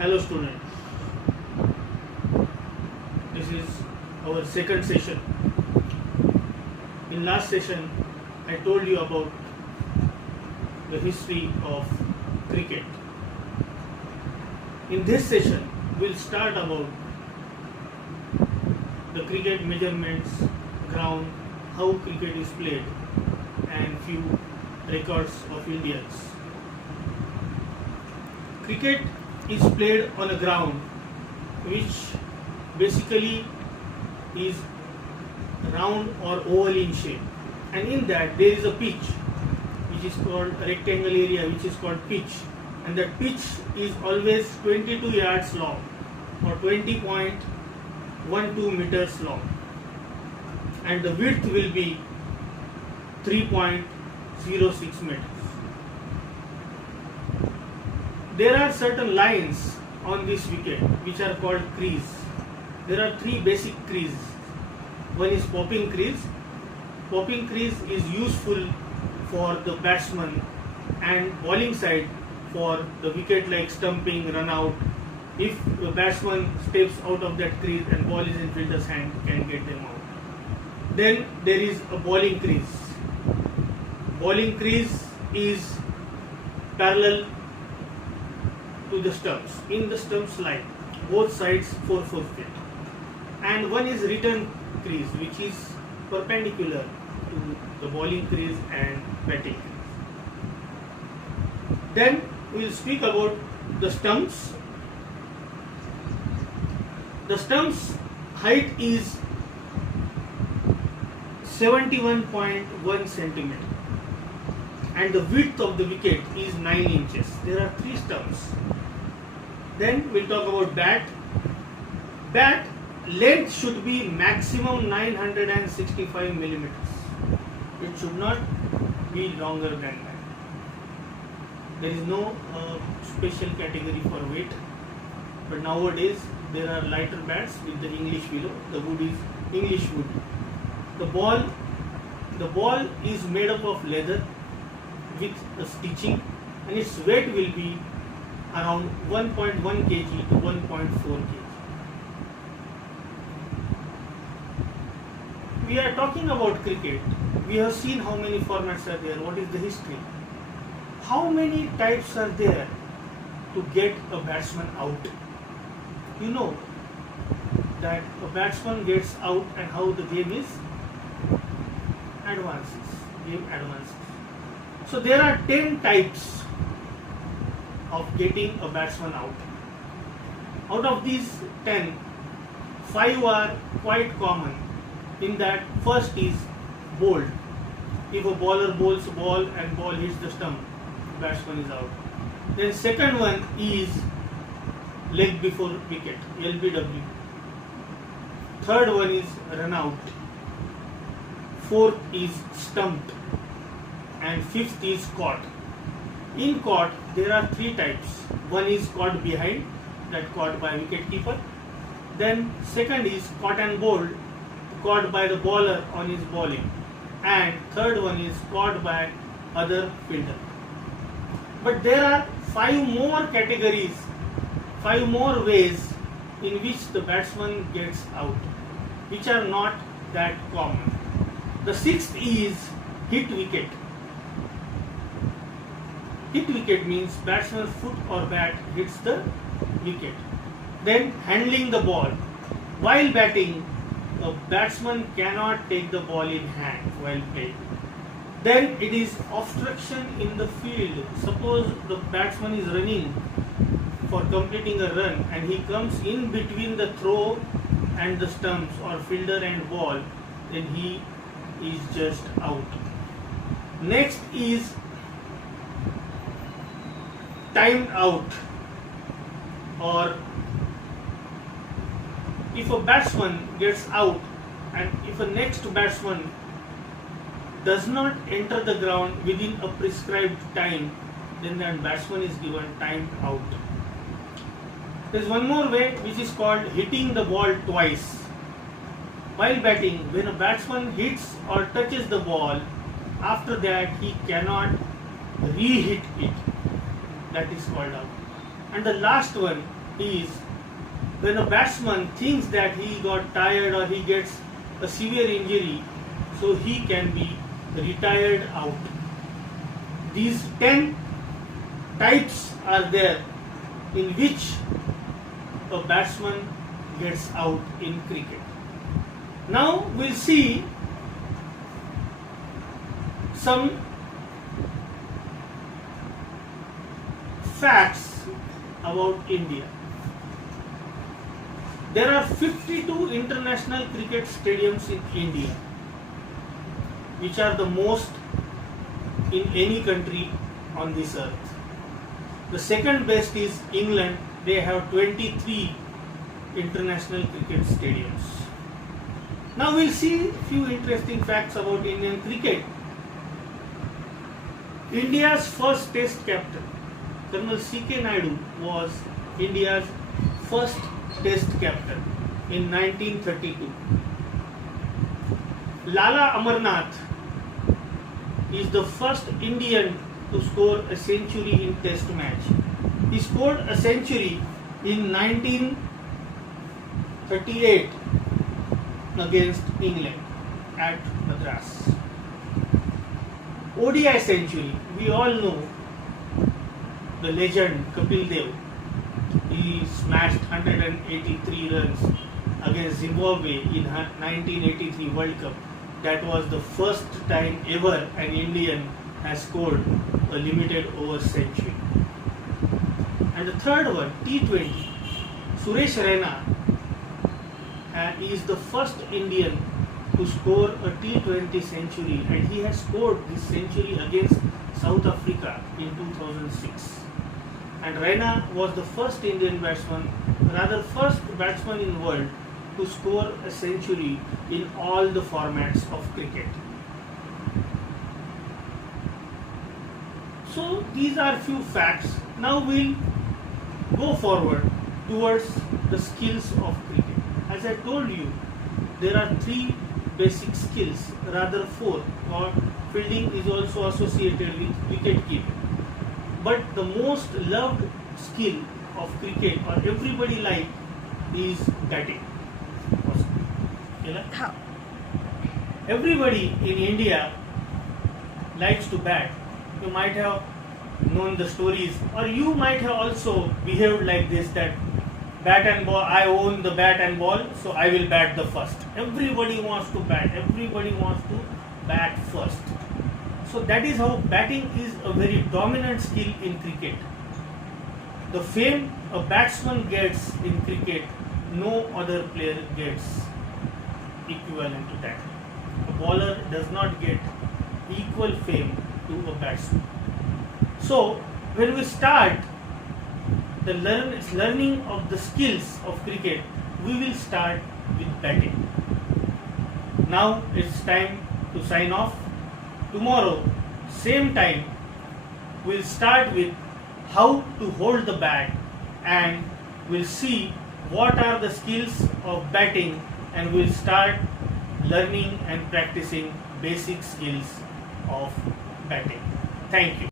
Hello students, this is our second session. In last session I told you about the history of cricket. In this session we'll start about the cricket measurements, ground, how cricket is played and few records of Indians. Cricket is played on a ground which basically is round or oval in shape, and in that there is a pitch which is called a rectangle area which is called pitch, and that pitch is always 22 yards long or 20.12 meters long, and the width will be 3.06 meters. There are certain lines on this wicket which are called crease. There are three basic creases. One is popping crease. Popping crease is useful for the batsman and bowling side for the wicket like stumping, run out. If the batsman steps out of that crease and ball is in fielder's hand, can get them out. Then there is a bowling crease. Bowling crease is parallel to the stumps, in the stumps line, both sides 4 feet, and one is return crease which is perpendicular to the bowling crease and batting crease. Then we will speak about the stumps. The stumps height is 71.1 centimeter and the width of the wicket is 9 inches. There are three stumps. Then we'll talk about bat. Bat length should be maximum 965 millimeters. It should not be longer than that. There is no special category for weight, but nowadays there are lighter bats with the English willow. The wood is English wood. The ball is made up of leather with a stitching, and its weight will be around 1.1 kg to 1.4 kg. We are talking about cricket. We have seen how many formats are there, what is the history. How many types are there to get a batsman out? You know that a batsman gets out and how the game advances. So there are 10 types of getting a batsman out. Out of these 10, 5 are quite common. In that, first is bowled. If a bowler bowls a ball and ball hits the stump, batsman is out. Then second one is leg before wicket, LBW. Third one is run out. Fourth is stumped. And fifth is caught. In caught, there are three types. One is caught behind, that caught by wicket keeper. Then second is caught and bowled, caught by the bowler on his bowling. And third one is caught by other fielder. But there are 5 more categories, 5 more ways in which the batsman gets out, which are not that common. The sixth is hit wicket. Hit wicket means batsman's foot or bat hits the wicket. Then handling the ball. While batting, a batsman cannot take the ball in hand while playing. Then it is obstruction in the field. Suppose the batsman is running for completing a run and he comes in between the throw and the stumps or fielder and ball, then he is just out. Next is timed out, or if a batsman gets out and if a next batsman does not enter the ground within a prescribed time, then that batsman is given timed out. There is one more way which is called hitting the ball twice. While batting, when a batsman hits or touches the ball, after that he cannot re-hit it. That is called out. And the last one is when a batsman thinks that he got tired or he gets a severe injury, so he can be retired out. These 10 types are there in which a batsman gets out in cricket. Now we'll see some facts about India. There are 52 international cricket stadiums in India, which are the most in any country on this earth. The second best is England. They have 23 international cricket stadiums. Now we'll see a few interesting facts about Indian cricket. India's first test captain, Colonel C.K. Naidu, was India's first test captain in 1932. Lala Amarnath is the first Indian to score a century in test match. He scored a century in 1938 against England at Madras. ODI century, we all know the legend Kapil Dev. He smashed 183 runs against Zimbabwe in 1983 World Cup. That was the first time ever an Indian has scored a limited over century. And the third one, T20, Suresh Raina is the first Indian to score a T20 century, and he has scored this century against South Africa in 2006. And Raina was the first Indian batsman, rather first batsman in the world to score a century in all the formats of cricket. So these are few facts. Now we'll go forward towards the skills of cricket. As I told you, there are 3 basic skills, rather 4, or fielding is also associated with wicket keeping. But the most loved skill of cricket, or everybody like, is batting. How? Everybody in India likes to bat. You might have known the stories, or you might have also behaved like this, that bat and ball, I own the bat and ball, so I will bat the first. Everybody wants to bat, everybody wants to bat first. So that is how batting is a very dominant skill in cricket. The fame a batsman gets in cricket, no other player gets equivalent to that. A bowler does not get equal fame to a batsman. So when we start the learning of the skills of cricket, we will start with batting. Now it's time to sign off. Tomorrow, same time, we'll start with how to hold the bat, and we'll see what are the skills of batting, and we'll start learning and practicing basic skills of batting. Thank you.